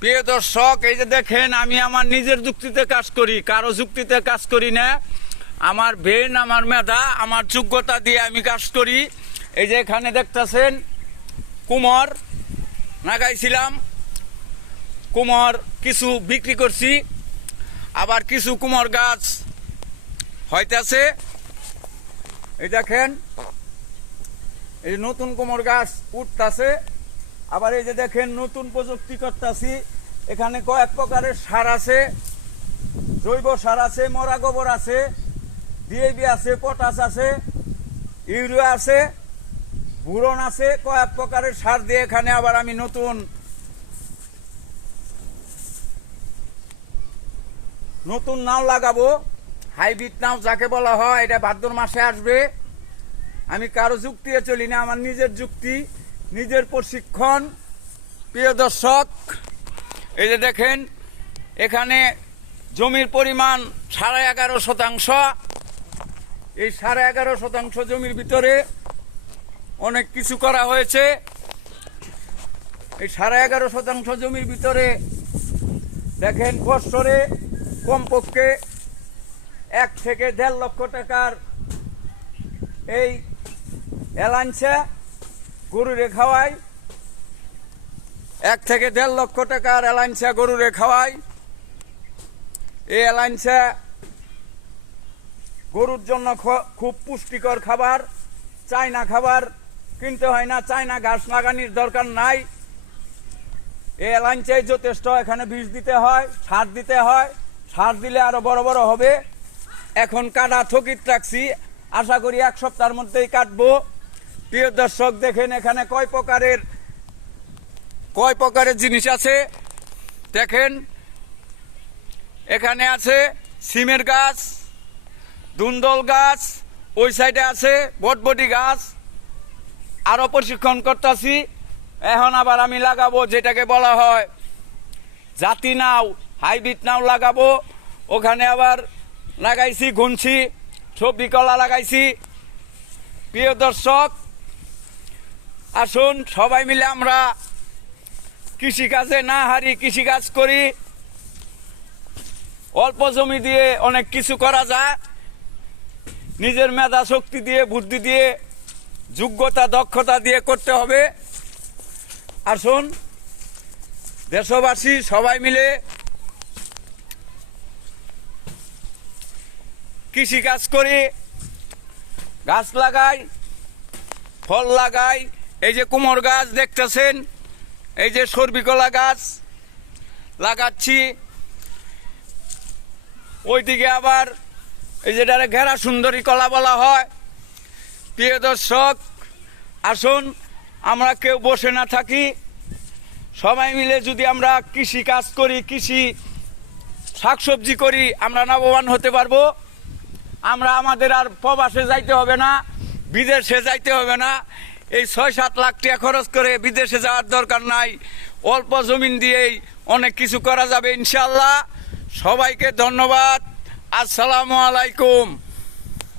প্রিয় দর্শক, এই যে দেখেন, আমি আমার নিজের যুক্তিতে কাজ করি, কারো যুক্তিতে কাজ করি না। আমার ব্রেন, আমার মেধা, আমার যোগ্যতা দিয়ে আমি কাজ করি। এই যে এখানে দেখতেছেন কুমড় লাগাইছিলাম, কুমড় কিছু বিক্রি করছি, আবার কিছু কুমড় গাছ হইতেছে। এই দেখেন, এই নতুন কুমড় গাছ উঠতেছে। আবার এই যে দেখেন, নতুন প্রযুক্তি করতেছি। এখানে কয়েক প্রকারের সার আছে, জৈব সার আছে, মরা গোবর আছে, ডিএপি আছে, পটাশ আছে, ইউরিয়া আছে, বোরন আছে, কয়েক প্রকারের সার দিয়ে এখানে আবার আমি নতুন নাও লাগাবো। হাইব্রিড নাও যাকে বলা হয়, এটা ভাদ্র মাসে আসবে। আমি কারো যুক্তি চলি না, আমার নিজের যুক্তি, নিজের প্রশিক্ষণ। প্রিয় দর্শক, এই যে দেখেন, এখানে জমির পরিমাণ 11.5%। এই 11.5% জমির ভিতরে অনেক কিছু করা হয়েছে। এই 11.5% জমির ভিতরে দেখেন, বৎসরে কমপক্ষে 1 থেকে 1.5 লক্ষ টাকার এই এলাঞ্চা গরুরে খাওয়াই। 1 থেকে 1.5 লক্ষ টাকার এলাঞ্চা গরুরে খাওয়াই। এই এলাঞ্চা গরুর জন্য খুব পুষ্টিকর খাবার। চায়না খাবার কিনতে হয় না, চায়না ঘাস লাগানোর দরকার নাই। এই এলাঞ্চাই যথেষ্ট। এখানে বীজ দিতে হয়, সার দিতে হয়, সার দিলে আরো বড় বড় হবে। এখন কাটা থকিত রাখছি, আশা করি 1 সপ্তাহের মধ্যেই কাটবো। প্রিয় দর্শক, দেখেন এখানে কয় প্রকারের জিনিস আছে। দেখেন, এখানে আছে সিমের গাছ, দুন্দল গাছ, ওই সাইডে আছে বটবটি গাছ। আরো প্রশিক্ষণ করতেছি। এখন আবার আমি লাগাবো যেটাকে বলা হয় জাতি নাও, হাইব্রিড নাও লাগাবো। ওখানে আবার লাগাইছি ঘুনছি, সবজি কলা লাগাইছি। প্রিয় দর্শক, আসুন সবাই মিলে আমরা কৃষিকাজে না হারি, কৃষিকাজ করি। অল্প জমি দিয়ে অনেক কিছু করা যায়। নিজের মেধা শক্তি দিয়ে, বুদ্ধি দিয়ে, যোগ্যতা দক্ষতা দিয়ে করতে হবে। আসুন দেশবাসী সবাই মিলে কৃষিকাজ করি, গাছ লাগাই, ফল লাগাই। এই যে কুমড় গাছ দেখতেছেন, এই যে সর্বিকলা গাছ লাগাচ্ছি। ওইদিকে আবার এই যেটারে ঘেরা সুন্দরী কলা বলা হয়। প্রিয় দর্শক, আসুন আমরা কেউ বসে না থাকি, সবাই মিলে যদি আমরা কৃষি কাজ করি, কৃষি শাকসবজি করি, আমরা লাভবান হতে পারবো। আমরা আমাদের আর প্রবাসে যাইতে হবে না, বিদেশে যাইতে হবে না। এই 6-7 লাখ টাকা খরচ করে বিদেশে যাওয়ার দরকার নাই। অল্প জমিন দিয়েই অনেক কিছু করা যাবে ইনশাল্লাহ। সবাইকে ধন্যবাদ। আসসালামু আলাইকুম।